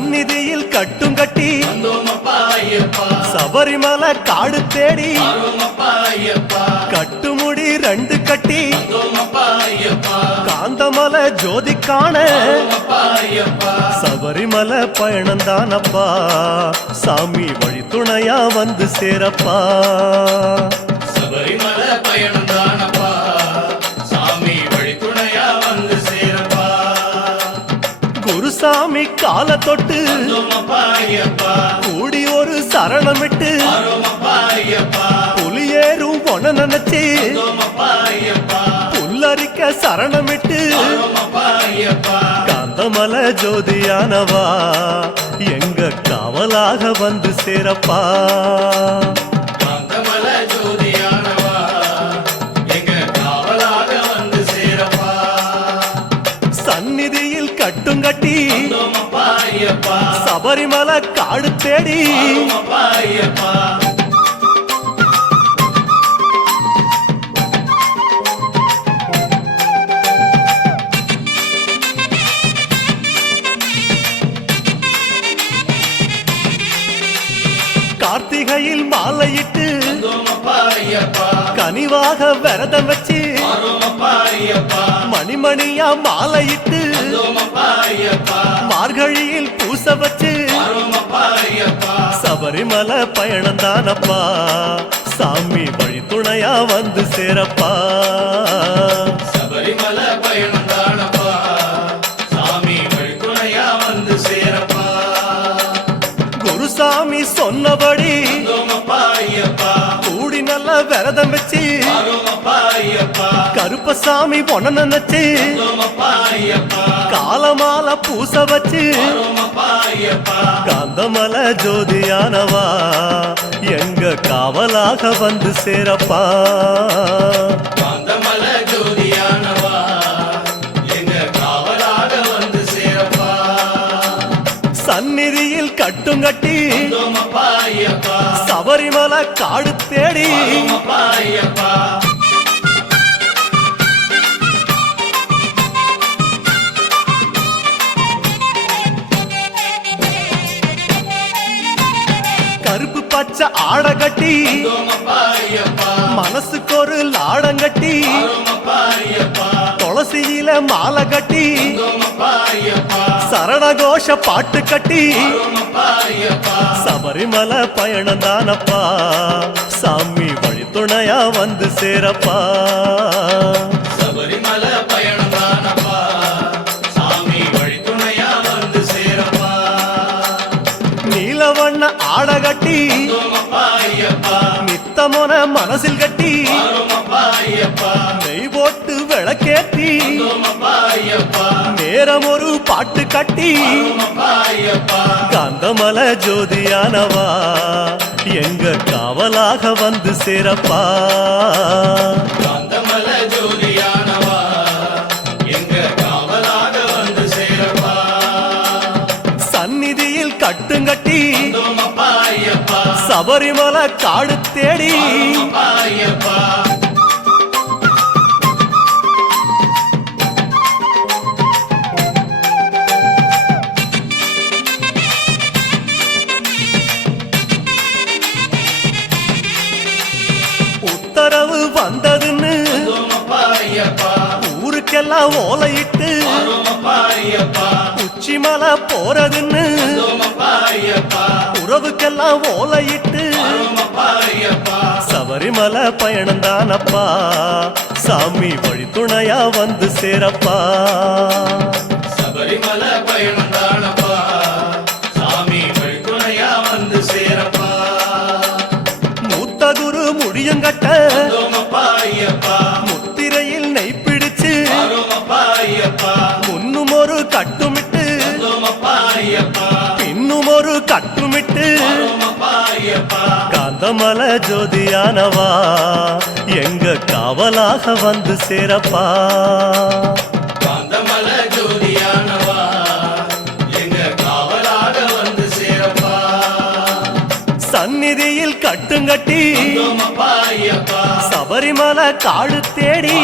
சந்நிதியில் கட்டும் கட்டி சபரிமலை காடு தேடி கட்டுமுடி 2 கட்டி காந்தமலை ஜோதி காண சபரிமலை பயணந்தானப்பா சாமி வழி துணையா வந்து சேரப்பா. சபரிமலை பயணந்தானப்பா சாமி வழி துணையா வந்து சேரப்பா. குருசாமி கால தொட்டு கூடி ஒரு சரணமிட்டு புலியேறும் பொண்ண நினைச்சு புல்லரிக்க சரணமிட்டு காந்தமலை ஜோதியானவா எங்க காவலாக வந்து சேரப்பா. காந்தமலை ஜோதியானவா எங்க காவலாக வந்து சேரப்பா. சந்நிதியில் கட்டும் கட்டி சபரிமலை காடு தேடி கார்த்திகையில் மாலையிட்டு கனிவாக விரதம் வச்சு மணிமணியா மாலையிட்டு மார்கழியில் பூச வச்சு சபரிமலை பயணந்தானப்பா சாமி வழி துணையா வந்து சேரப்பா. சபரிமலை பயணந்தானப்பா சாமி வழி துணையா வந்து சேரப்பா. குருசாமி சொன்னபடி கூடி நல்ல விரதம் வச்சு கருப்பசாமி பொண்ண நினைச்சு காலமால பூச வச்சு காந்தமலை ஜோதியானவா எங்க காவலாக வந்து சேரப்பா. காந்தமலை ஜோதியானவா எங்க காவலாக வந்து சேரப்பா. சந்நிதியில் கட்டும் கட்டி சபரிமலை காடு தேடி கருப்பு பச்சை ஆட கட்டி மனசுக்கு ஒரு லாடங்கட்டி துளசியில மாலை கட்டி சரணகோஷ பாட்டு கட்டி சபரிமலை பயணந்தானப்பா சாமி வழி துணையா வந்து சேரப்பா. சபரிமலை பயணந்தானப்பா சாமி வழி துணையா வந்து சேரப்பா. நீலவண்ண ஆட கட்டி நித்தமோன மனசில் கட்டி நெய் போட்டு விளக்கேத்தி நேரம் ஒரு பாட்டு கட்டி காந்தமலை ஜோதியானவா எங்க காவலாக வந்து சேரப்பா. காந்தமலை ஜோதியானவா எங்க காவலாக வந்து சேரப்பா. சந்நிதியில் கட்டுங்கட்டி சபரிமலை காடு தேடி உத்தரவு வந்ததுன்னு ஊருக்கெல்லாம் ஓலையிட்டு உச்சிமலை போறதுன்னு உறவுக்கெல்லாம் ஓலையிட்டு சபரிமலை பயணந்தானப்பா சாமி வழி துணையா வந்து சேரப்பா. சபரிமலை பயணந்தானப்பா சாமி வழி துணையா வந்து சேரப்பா. மூத்த குரு முடியங்கட்ட முத்திரையில் நெய் பிடிச்சு முன்னும் ஒரு கட்டுமிட்டு பின்னும் ஒரு கட்டுமிட்டு காந்தமலை ஜோதியானவா எங்க காவலாக வந்து சேரப்பா. காந்தமலை ஜோதியானவா எங்க காவலாக வந்து சேரப்பா. சந்நிதியில் கட்டுங்கட்டி சபரிமலை காடு தேடி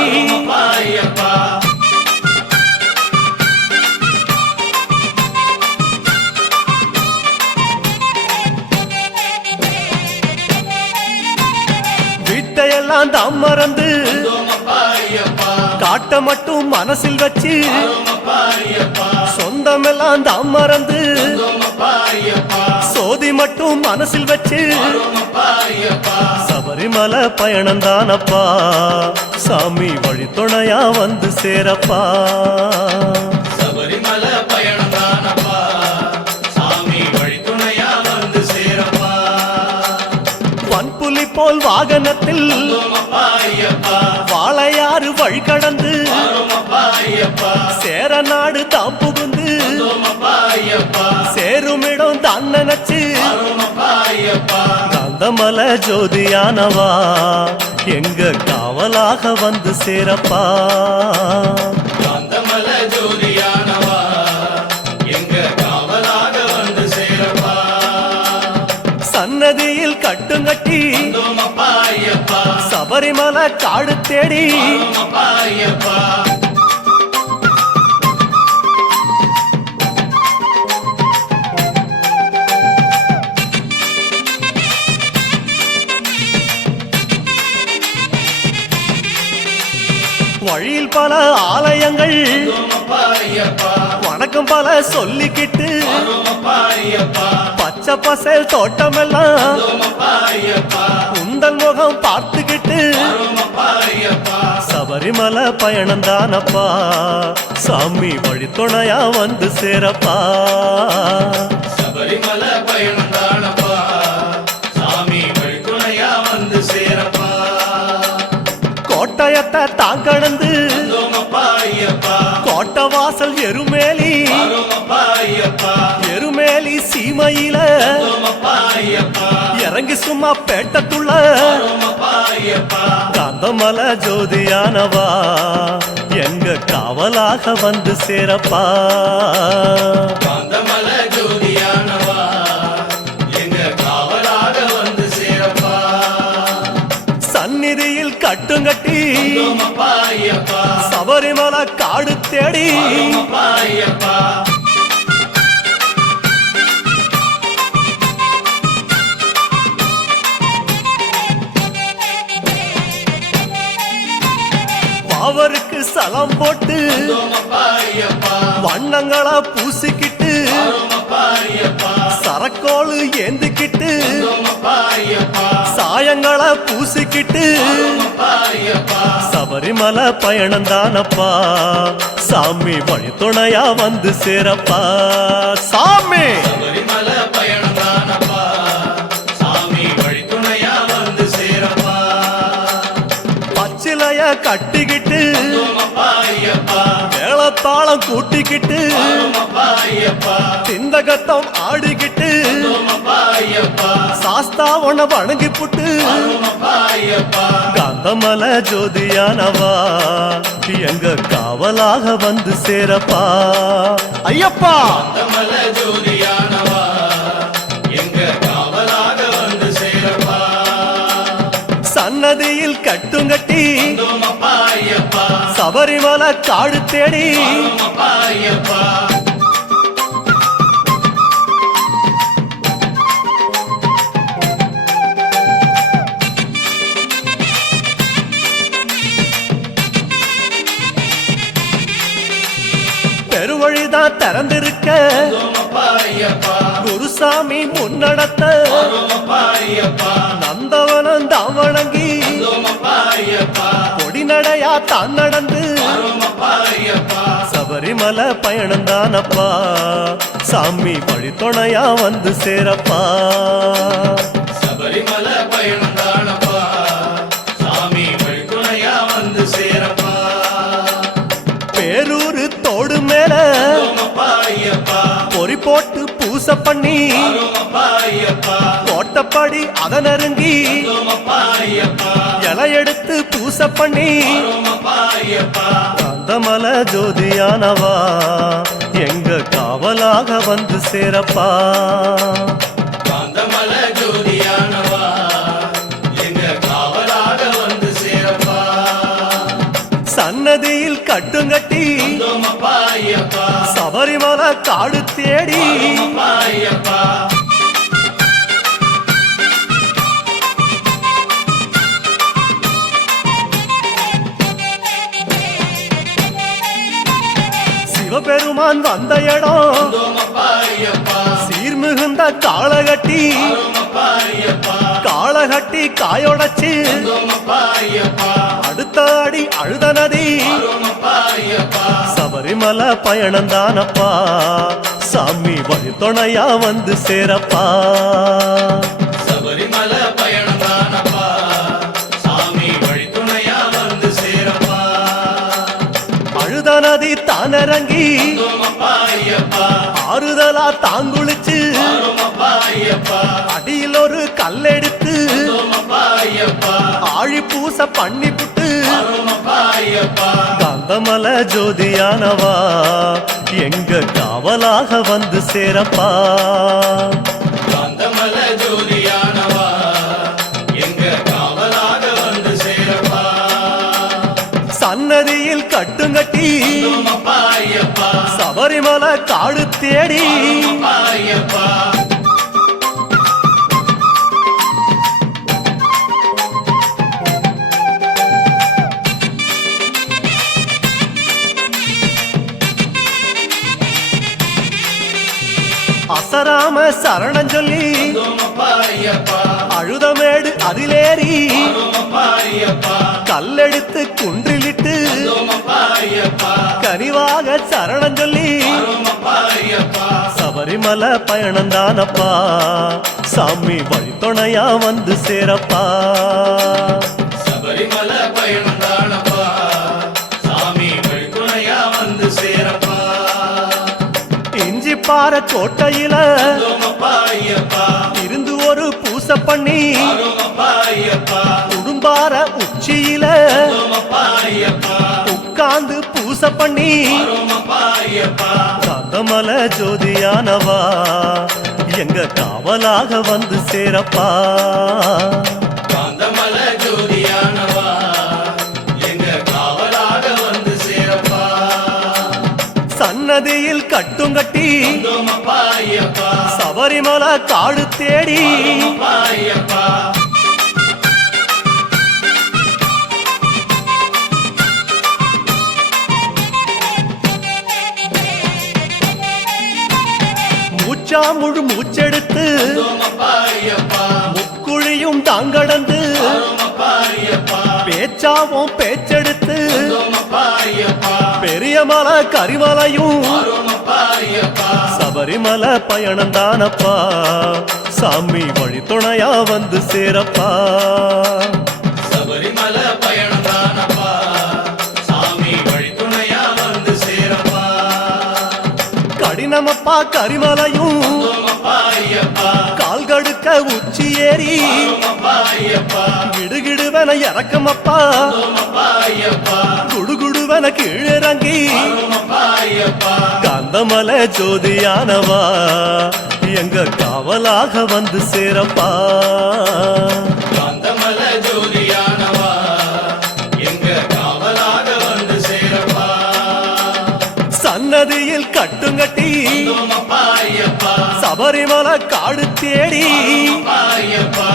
சொந்தமெல்லாம் தாம் மறந்து வந்தோமப்பா ஐயப்பா காட்ட மட்டும் மனசில் வச்சு வரோமப்பா ஐயப்பா சொந்தமெல்லாம் தாம் மறந்து வந்தோமப்பா ஐயப்பா சோதி மட்டும் மனசில் வச்சு வரோமப்பா ஐயப்பா சபரிமலை பயணம் தானப்பா சாமி வழித்துணையா வந்து சேரப்பா சபரிமலை பயணம் தானப்பா சாமி வழித்துணையா வந்து சேரப்பா பன்புலி போல் வாகனத்தில் வந்தோமப்பா ஐயப்பா வாழையாறு வழி கடந்து வரோமப்பா ஐயப்பா சேர நாடு தாம் புகுந்து வந்தோமப்பா ஐயப்பா சேருமிடம் தான் நினைச்சு வரோமப்பா ஐயப்பா காந்தமலை ஜோதியானவா எங்க காவலாக வந்து சேரப்பா காந்தமல ஜோதியானவா எங்க காவலாக வந்து சேரப்பா சன்னதியில் கட்டுங்கட்டி வந்தோமப்பா ஐயப்பா சபரிமலை காடு தேடி வரோமப்பா ஐயப்பா வழியில் பல ஆலயங்கள் வந்தோமப்பா ஐயப்பா வணக்கம் பல சொல்லிக்கிட்டு வரோமப்பா ஐயப்பா பச்சை பசேல் தோட்டமெல்லாம் வந்தோமப்பா ஐயப்பா உந்தல் முகம் பார்த்துக்கிட்டு வரோமப்பா ஐயப்பா சபரிமலை பயணம் தானப்பா சாமி வழித்துணையா வந்து சேரப்பா சபரிமலை பயணம் தானப்பா சாமி வழித்துணையா வந்து சேரப்பா கோட்டயத்தை தான் கடந்து வந்தோமப்பா ஐயப்பா கோட்டை வாசல் எருமேலி வரோமப்பா ஐயப்பா எருமேலி சீமையில வந்தோமப்பா ஐயப்பா இறங்கி சும்மா பேட்டத்துள்ள வரோமப்பா ஐயப்பா காந்தமலை ஜோதியானவா எங்க காவலாக வந்து சேரப்பா காந்தமல ஜோதியானவா எங்க காவலாக வந்து சேரப்பா சந்நிதியில் கட்டுங்கட்டி வந்தோமப்பா ஐயப்பா சபரிமலை காடு தேடி வரோமப்பா ஐயப்பா அவருக்கு சலம் போட்டு வந்தோமப்பா ஐயப்பா வண்ணங்களா பூசிக்கிட்டு வரோமப்பா ஐயப்பா சரக்கோளு ஏந்திக்கிட்டு வந்தோமப்பா ஐயப்பா சாயங்களா பூசிக்கிட்டு வரோமப்பா ஐயப்பா சபரிமலை பயணம் தானப்பா சாமி வழித்துணையா வந்து சேரப்பா சாமி சபரிமலை பயணம் தானப்பா சாமி வழித்துணையா வந்து சேரப்பா பச்சிலைய கட்டிக்கிட்டு வந்தோமப்பா ஐயப்பா மேளத்தாளம் கூட்டிக்கிட்டு வரோமப்பா ஐயப்பா சிந்தகத்தம் ஆடிக்கிட்டு வந்தோமப்பா ஐயப்பா சாஸ்தாவன வணங்கி புட்டு வரோமப்பா ஐயப்பா காந்தமலை ஜோதியானவா எங்க காவலாக வந்து சேரப்பா ஐயப்பா காந்தமல ஜோதியானவா எங்க காவலாக வந்து சேரப்பா சன்னதியில் கட்டுங்கட்டி வந்தோமப்பா ஐயப்பா சபரிமலை காடு தேடி வரோமப்பா ஐயப்பா பெருவழிதான் திறந்திருக்க வந்தோமப்பா ஐயப்பா குருசாமி முன்னடத்த வரோமப்பா ஐயப்பா நந்தவனம் தான் வணங்கி வந்தோமப்பா ஐயப்பா பொடிநடையா தான் நடந்து வரோமப்பா ஐயப்பா சபரிமலை பயணம் தானப்பா சாமி வழித்துணையா வந்து சேரப்பா சபரிமலை பயணம் தானப்பா சாமி வழித்துணையா வந்து சேரப்பா பேரூரு தோடு மேல வந்தோமப்பா ஐயப்பா பொறி போட்டு பூசை பண்ணி வரோமப்பா ஐயப்பா கோட்டப்படி அத நெருங்கி வந்தோமப்பா ஐயப்பா இலை எடுத்து பூசை பண்ணி வரோமப்பா ஐயப்பா காந்தமலை ஜோதியானவா எங்க காவலாக வந்து சேரப்பா காந்தமல ஜோதியானவா எங்க காவலாக வந்து சேரப்பா சன்னதியில் கட்டுங்கட்டி வந்தோமப்பா ஐயப்பா சபரிமலை காடு தேடி வரோமப்பா ஐயப்பா பரமசிவன் வந்த இடம் வந்தோமப்பா ஐயப்பா சீர்மிகுந்த காளகட்டி வந்தோமப்பா ஐயப்பா காளகட்டி காயொடச்சு வந்தோமப்பா ஐயப்பா அடுத்த அடி அழுத நதி வந்தோமப்பா ஐயப்பா சபரிமலை பயணந்தானப்பா சாமி வழித்துணையா வந்து சேரப்பா சபரிமலை பயணம் தானப்பா சாமி வழித்துணையா வந்து சேரப்பா அழுத நதி தானிறங்கி வந்தோமப்பா ஐயப்பா ஆறுதலா தாங்குளிச்சு வந்தோமப்பா ஐயப்பா அடியில் ஒரு கல்லெடுத்து வந்தோமப்பா ஐயப்பா ஆழி பூச பண்ணி புட்டு வந்தோமப்பா ஐயப்பா காந்தமல ஜோதியானவா எங்க காவலாக வந்து சேரப்பா காந்தமல ஜோதியானவா எங்க காவலாக வந்து சேரப்பா சன்னதியில் கட்டுங்கட்டி வந்தோமப்பா ஐயப்பா சபரிமலை காடு தேடி வந்தோமப்பா ஐயப்பா அசராம சரணம் சொல்லி வந்தோமப்பா ஐயப்பா அழுதமேடு அதிலேறி வந்தோமப்பா ஐயப்பா கல்லெடுத்து குன்றிலிட்டு வந்தோமப்பா ஐயப்பா கனிவாக சரணம் சொல்லி வந்தோமப்பா ஐயப்பா சபரிமலை பயணந்தானப்பா சாமி வழித்துணையா வந்து சேரப்பா சபரிமலை பயணம் தானப்பா சாமி வழித்துணையா வந்து சேரப்பா இஞ்சி பாற கோட்டையில வந்தோமப்பா ஐயப்பா இருந்து ஒரு பூச பண்ணி வந்தோமப்பா ஐயப்பா குடும்பார உச்சியில வந்தோமப்பா ஐயப்பா உட்கார்ந்து பூச பண்ணி வந்தோமப்பா ஐயப்பா காந்தமல ஜோதியானவா எங்க காவலாக வந்து சேரப்பா காந்தமல ஜோதியானவா எங்க காவலாக வந்து சேரப்பா சன்னதியில் கட்டுங்கட்டி வந்தோமப்பா ஐயப்பா சபரிமலை காடு தேடி வந்தோமப்பா ஐயப்பா மூச்சா முழு மூச்செடுத்து வந்தோமப்பா ஐயப்பா முக்குழியும் தாங்கடந்து வந்தோமப்பா ஐயப்பா பேச்சாவும் பேச்செடுத்து வந்தோமப்பா ஐயப்பா பெரிய மலை கரிமலையும் வந்தோமப்பா ஐயப்பா சபரிமலை பயணந்தானப்பா சாமி வழித்துணையா வந்து சேரப்பா சபரிமலை பயணம் தானப்பா சாமி வழித்துணையா வந்து சேரப்பா கடினமப்பா கரிமலையும் வந்தோமப்பா ஐயப்பா கால்கடுக்க உச்சி ஏறி வந்தோமப்பா ஐயப்பா கிடுகிடுவன இறக்கமப்பா வந்தோமப்பா ஐயப்பா குடுகுடுவன கீழிறங்கி வந்தோமப்பா ஐயப்பா காந்தமல ஜோதியானவா எங்க காவலாக வந்து சேரப்பா காந்தமல ஜோதியானவா எங்க காவலாக வந்து சேரப்பா சன்னதியில் கட்டுங்கட்டி வந்தோமப்பா ஐயப்பா சபரிமலை காடு தேடி வந்தோமப்பா ஐயப்பா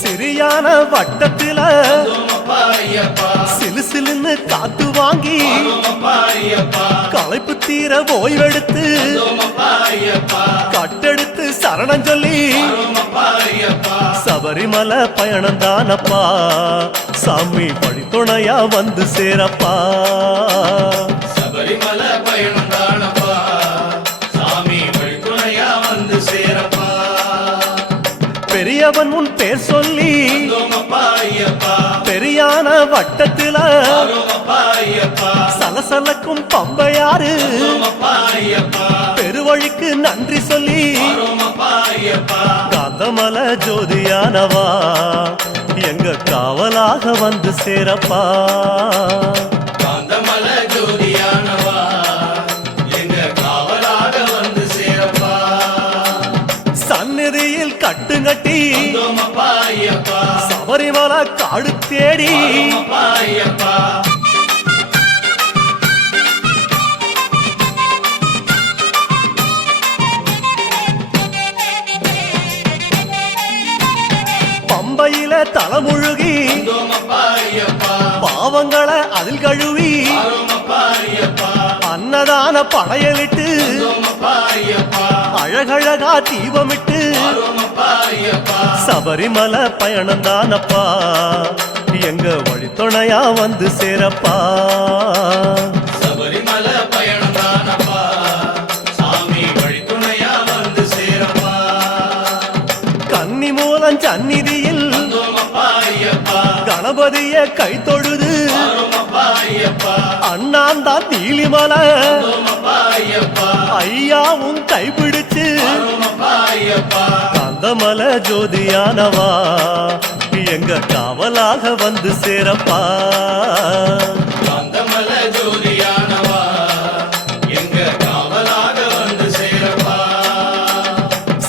சிறியான வட்டத்தில வந்தோமப்பா ஐயப்பா சிலுசிலுன்னு காத்து வாங்கி வந்தோமப்பா ஐயப்பா களைப்பு தீர ஓய்வெடுத்து வந்தோமப்பா ஐயப்பா கட்டெடுத்து சரணம் சொல்லி வந்தோமப்பா ஐயப்பா சபரிமலை பயணந்தானப்பா சாமி வழித்துணையா வந்து சேரப்பா சபரிமலை பயணம் தானப்பா சாமி வழித்துணையா வந்து சேரப்பா பெரியவன் உன் பேர் சொல்லி வந்தோமப்பா ஐயப்பா பெரியான வட்டத்தில வந்தோமப்பா ஐயப்பா சலசலக்கும் பம்பையாறு வந்தோமப்பா ஐயப்பா பெருவழிக்கு நன்றி சொல்லி வந்தோமப்பா ஐயப்பா காந்தமல ஜோதியானவா எங்க காவலாக வந்து சேரப்பா காந்தமல ஜோதியானவா எங்க காவலாக வந்து சேரப்பா சந்நிதியில் கட்டுங்கட்டி வந்தோமப்பா ஐயப்பா சபரிமலை காடு தேடி வந்தோமப்பா ஐயப்பா பம்பையில தலைமுழுகி வந்தோமப்பா ஐயப்பா பாவங்களை அதில் கழுவி வாரோமப்பா ஐயப்பா அன்னதான படையலிட்டு வந்தோமப்பா ஐயப்பா அழகழகா தீபமிட்டு வாரோமப்பா ஐயப்பா சபரிமலை பயணம் தானப்பா எங்க வழித்துணையா வந்து சேரப்பா சபரிமலை பயணம் தானப்பா சாமி வழித்துணையா வந்து சேரப்பா கன்னி மூலம் சந்நிதியில் வந்தோமப்பா ஐயப்பா கணபதிய கை தொழுது வாரோமப்பா ஐயப்பா அண்ணாந்தான் நீலிமலை வந்தோமப்பா ஐயப்பா ஐயாவும் கைப்பிடிச்சு வாரோமப்பா ஐயப்பா கந்தமலை ஜோதியானவா எங்க காவலாக வந்து சேரப்பா காந்தமலை ஜோதியானவா எங்க காவலாக வந்து சேரப்பா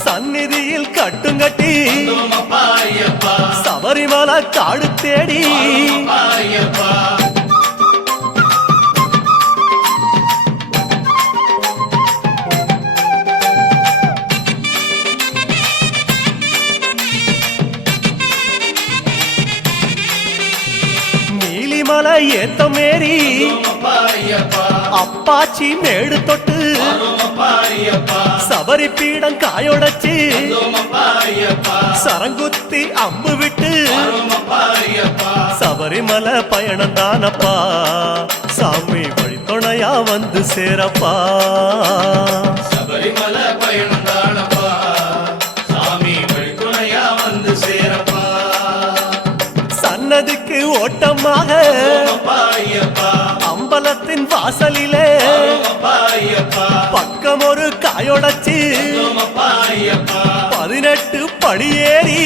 சந்நிதியில் கட்டுங்கட்டி வந்தோமப்பா ஐயப்பா சபரிமலை காடு தேடி வாரோமப்பா ஐயப்பா நீலிமலை ஏத்த மேரி வந்தோமப்பா ஐயப்பா அப்பாச்சி மேடு தொட்டு வாரோமப்பா ஐயப்பா சபரி பீடம் காயொடச்சு வந்தோமப்பா ஐயப்பா சரங்குத்தி அம்பு விட்டு வாரோமப்பா ஐயப்பா சபரிமலை பயணம் தானப்பா சாமி வழித்துணையா வந்து சேரப்பா சபரிமலை பயணம் தானப்பா சாமி வழித்துணையா வந்து சேரப்பா சன்னதிக்கு ஓட்டமாக வந்தோமப்பா ஐயப்பா அம்பலத்தின் வாசலிலே வாரோமப்பா ஐயப்பா பக்கம் ஒரு காயொடச்சு வந்தோமப்பா ஐயப்பா 18 படியேறி